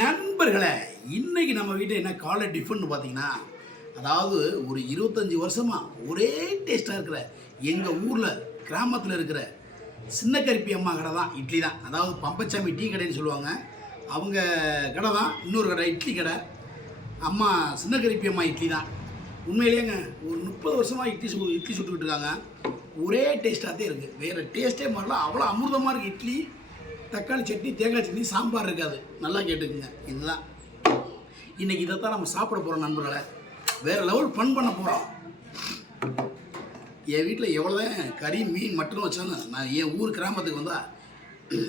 நண்பர்களே, இன்னைக்கு நம்ம வீட்டில் என்ன காலை டிஃபன் பார்த்தீங்கன்னா, அதாவது ஒரு 25 வருஷமா ஒரே டேஸ்ட்டாக இருக்கிற எங்கள் ஊரில் கிராமத்தில் இருக்கிற சின்ன கருப்பி அம்மா கடை தான் இட்லி தான். அதாவது பம்பச்சாமி டீ கடைன்னு சொல்லுவாங்க. அவங்க கடை தான். இன்னொரு கடை இட்லி கடை. அம்மா சின்ன கருப்பி அம்மா இட்லி தான். உண்மையிலேங்க ஒரு 30 வருஷமாக இட்லி சுட்டுக்கிட்டு இருக்காங்க. ஒரே டேஸ்ட்டாக தான் இருக்குது. வேறு டேஸ்ட்டே மாறல. அவ்வளோ அமிர்தமாக இருக்குது இட்லி. தக்காளி சட்னி, தேங்காய் சட்னி, சாம்பார் இருக்காது. நல்லா கேட்டுக்குங்க. இதுதான் இன்றைக்கி இதைத்தான் நம்ம சாப்பிட போகிறோம் நண்பர்களை. வேறு லெவல் ஃபன் பண்ண போகிறோம். என் வீட்டில் எவ்வளோதான் கறி, மீன், மட்டன் வச்சாலும் நான் என் ஊர் கிராமத்துக்கு வந்தால்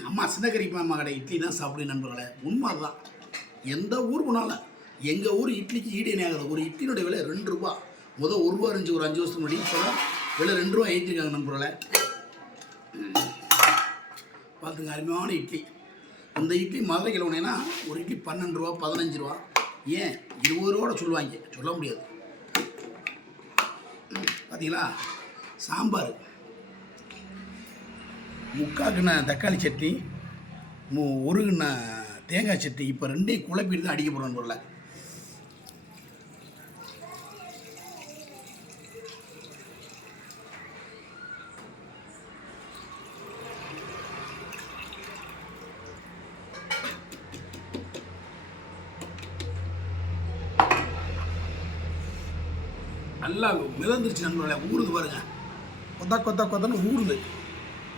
அம்மா சின்ன கறிப்பா அம்மா கடை இட்லி தான் சாப்பிடுவேன் நண்பர்களை. உண்மை அதுதான். எந்த ஊர் போனாலும் எங்கள் ஊர் இட்லிக்கு ஈடு இணையாகுது. ஒரு இட்லினுடைய விலை 2 ரூபா. முதல் 1 ரூபா இருந்துச்சு ஒரு 5 வருஷத்துக்கு முன்னாடி. இப்போ தான் விலை 2 ரூபா ஏற்றிருக்காங்க நண்பர்களை. பார்த்துங்க, அருமையான இட்லி. இந்த இட்லி மதுரை கிலோனா ஒரு இட்லி 12 ரூபா, 15 ரூபா, ஏன் 20 ரூபாவோட சொல்லுவாங்க. சொல்ல முடியாது. பார்த்தீங்களா, சாம்பார், முக்கால் தக்காளி சட்னி, ஒரு தேங்காய் சட்னி. இப்போ 2ஐயும் குழப்பிட்டு தான் அடிக்க போகிறோம் பொருளை. நல்லா மிதந்துருச்சு நண்பர்களே. ஊறுது பாருங்க. கொத்தன்னு ஊறுது.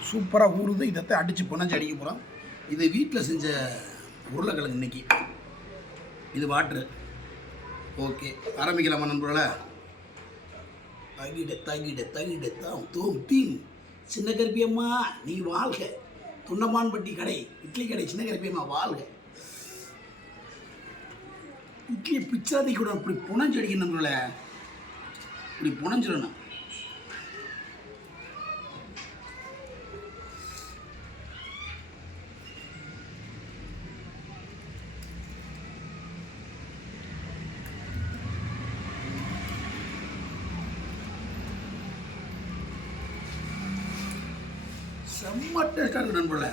சூப்பராக ஊறுது. இதைத்தான் அடித்து புனஞ்சு அடிக்க போகிறோம். இது வீட்டில் செஞ்ச உருளைக்கிழங்கு இன்னைக்கு. இது வாட்ரு. ஓகே, ஆரம்பிக்கலாமா நண்பர்களே? தகிட தோம் தீம். சின்ன கருப்பியம்மா நீ வாழ்க. துண்டமான்பட்டி கடை இட்லி கடை சின்ன கருப்பியம்மா வாழ்க. இட்லியை பிச்சாதி கூட இப்படி புனஞ்சு அடிக்கணும் நண்பர்களே. இப்படி புனஞ்சிடணும். செம்ம டேஸ்டாக இருக்கு நண்பர்களே.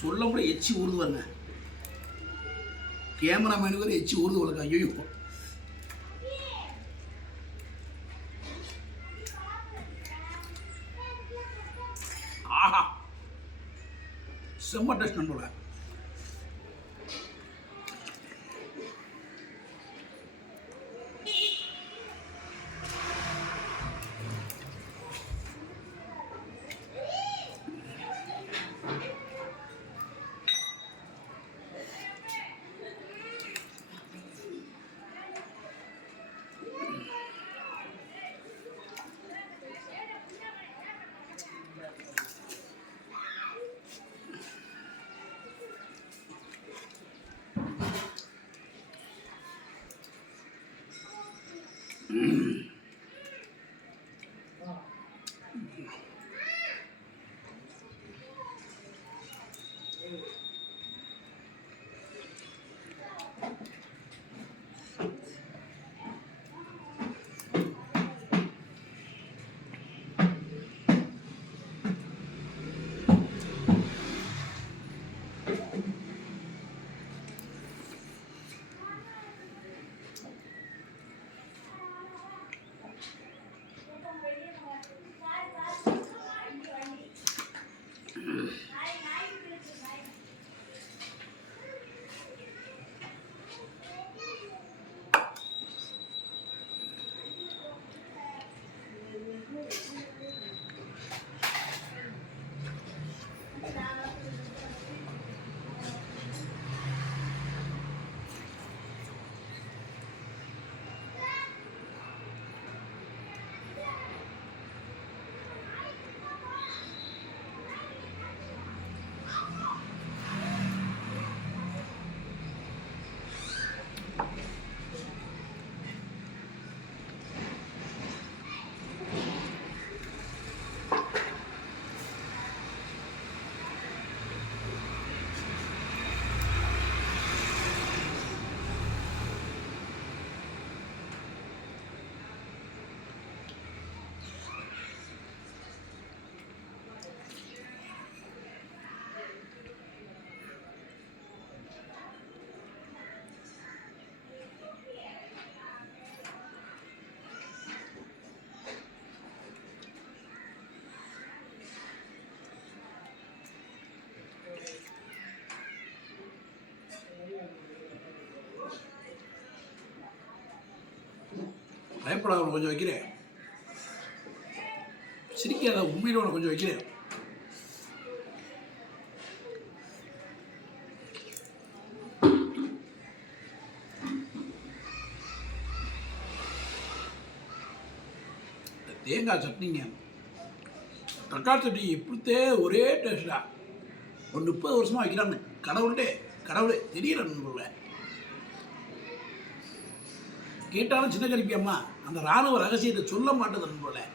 சொல்ல கூட எச்சி ஊறுதுவாங்க. கேமராமேனு கூட எச்சி ஊறுது வளர்க்க. ஐயோ, ஆஹா, செம்ம டேஸ்ட் நண்பர்களே. பயப்படாத, உனக்கு கொஞ்சம் வைக்கிறேன். சிரிக்காத, உண்மையில உனக்கு கொஞ்சம் வைக்கிறேன். தேங்காய் சட்னிங்க, தக்காளி சட்னி இப்படித்தே ஒரே டேஸ்டா. ஒரு 30 வருஷமாக வைக்கிறாங்க. கடவுளே தெரியல நண்பர்களே. கேட்டாலும் சின்ன கருப்பி அம்மா அந்த ராணுவ ரகசியத்தை சொல்ல மாட்டேது நண்பர்களே.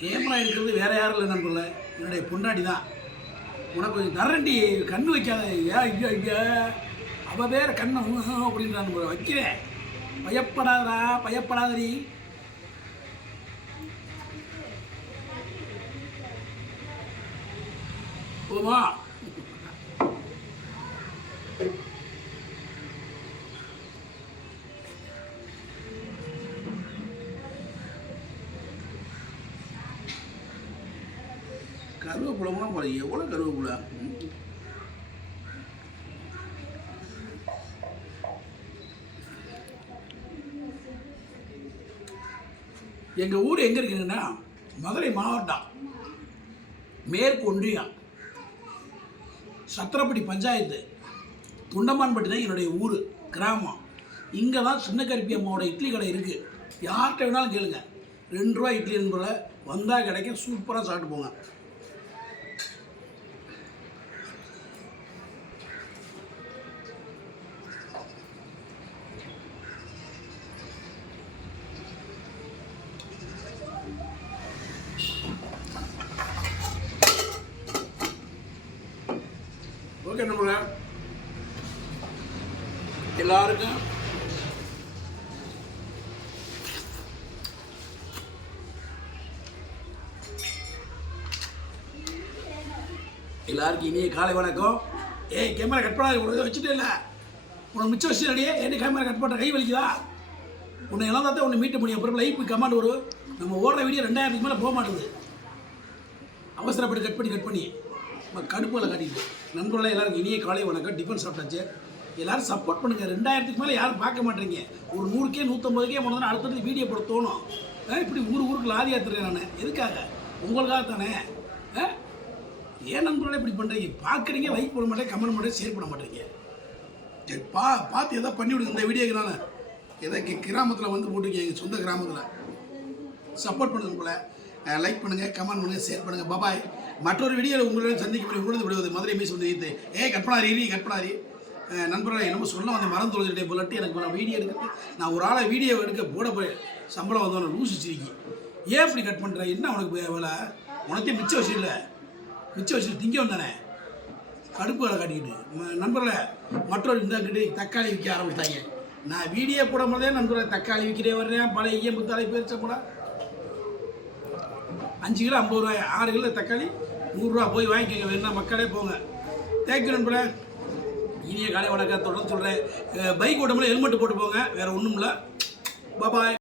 கேமரா எடுக்கிறது வேற யாரும் இல்லை நண்பர்களே, என்னுடைய பொண்டாடி தான். உனக்கு கொஞ்சம் தரண்டி, கண்ணு வைக்காத. ஐயா அவ வேற கண்ணை அப்படின்றான். வைக்கிறேன், பயப்படாதடி. போமா கருவேப்பிலை போல எவ்வளோ கருவேப்பிலை. எங்கள் ஊர் எங்கே இருக்குங்கன்னா மதுரை மாவட்டம், மேற்கு ஒன்றியம், சத்திரப்பட்டி பஞ்சாயத்து, துண்டமான்பட்டி தான் என்னுடைய ஊர், கிராமம். இங்கே தான் சின்ன கருப்பி அம்மாவோட இட்லி கடை இருக்குது. யார்கிட்ட வேணாலும் கேளுங்க, 2 ரூபா இட்லி என்பதை வந்தால் கிடைக்கும். சூப்பராக சாப்பிட்டு போங்க. ஓகே நண்பர்களே, எல்லாருக்கும் இனிய காலை வணக்கம். கேமரா கட் பண்ணாத, உனக்கு வச்சுட்டே இல்லை, உனக்கு மிச்சம் வச்சு ரெடியே. என்ன கேமரா கட் பண்ணுற, கை வலிக்குதா? உன்னை எல்லாம் தான் உன்னை மீட்ட முடியும். அப்புறம் லைஃப் கமாண்ட் வரும். நம்ம ஓடுற வீடியோ 2000க்கு மேலே போக மாட்டேங்குது. அவசரப்பட்டு கட் பண்ணி கடுப்பில் காட்டிட்டு. நண்பர்களே எல்லாருக்கும் இனிய காலை வணக்கம். டிஃபன் சாப்பிட்டாச்சு. எல்லோரும் சப்போர்ட் பண்ணுங்கள். 2000க்கு மேலே யாரும் பார்க்க மாட்டேங்க. ஒரு 100K 150K போனதுன்னா அடுத்தது வீடியோ போட தோணும். இப்படி ஊருக்கு லாதி ஏற்றுறேன் நான். எதுக்காக? உங்களுக்காக தானே. ஏன் நண்பர்களே இப்படி பண்ணுறீங்க? பார்க்குறீங்க, லைக் போட மாட்டேன், கமெண்ட் மாட்டேன், ஷேர் பண்ண மாட்டேங்க. சரி பார்த்து எதாவது பண்ணி விடுங்க. இந்த வீடியோக்கு நான் எதாவது கிராமத்தில் வந்து போட்டுருக்கேன், எங்கள் சொந்த கிராமத்தில். சப்போர்ட் பண்ணுங்க போல. லைக் பண்ணுங்கள், கமெண்ட் பண்ணுங்கள், ஷேர் பண்ணுங்கள். பாபாய். மற்றொரு வீடியோவில் உங்களுடன் சந்திக்க முடியும். உங்களது விடுவது மதுரை மீஸ் வந்து வைத்து கற்பனாரி நண்பர்களே, என்னமோ சொல்ல வந்து மறந்து தொலைஞ்சிட்டே போலட்டு எனக்கு வீடியோ எடுக்கிறது. நான் ஒரு ஆளை வீடியோ எடுக்க போட போய் சம்பளம் வந்தோன்னு லூசி சிரிக்கி. ஏன் இப்படி கட் பண்ணுறேன்? என்ன உனக்கு வேலை? உனக்கே மிச்சம் வச்சு இல்லை, மிச்சம் வச்சு திங்க வந்தானே, கடுப்பு வேலை காட்டிக்கிட்டு. நண்பர்களே, மற்றொரு இந்த தக்காளி விற்க ஆரம்பித்தாங்க. நான் வீடியோ போடும் போதே நண்பர்களே தக்காளி விற்கிறே வர்றேன். பழைய ஈயம்பு தலை பேரிச்ச கூட 5 கிலோ 50 ரூபாய், 6 கிலோ தக்காளி 100 ரூபா. போய் வாங்கிக்கோங்க, வேணா மக்களே போங்க. தேங்க்யூ நண்பர்களே. இனிய காலை வணக்கம். தொடர்ந்து சொல்கிறேன், பைக் ஓட்டமில்ல ஹெல்மெட் போட்டு போங்க. வேறு ஒன்றும் இல்லை. பாபாய்.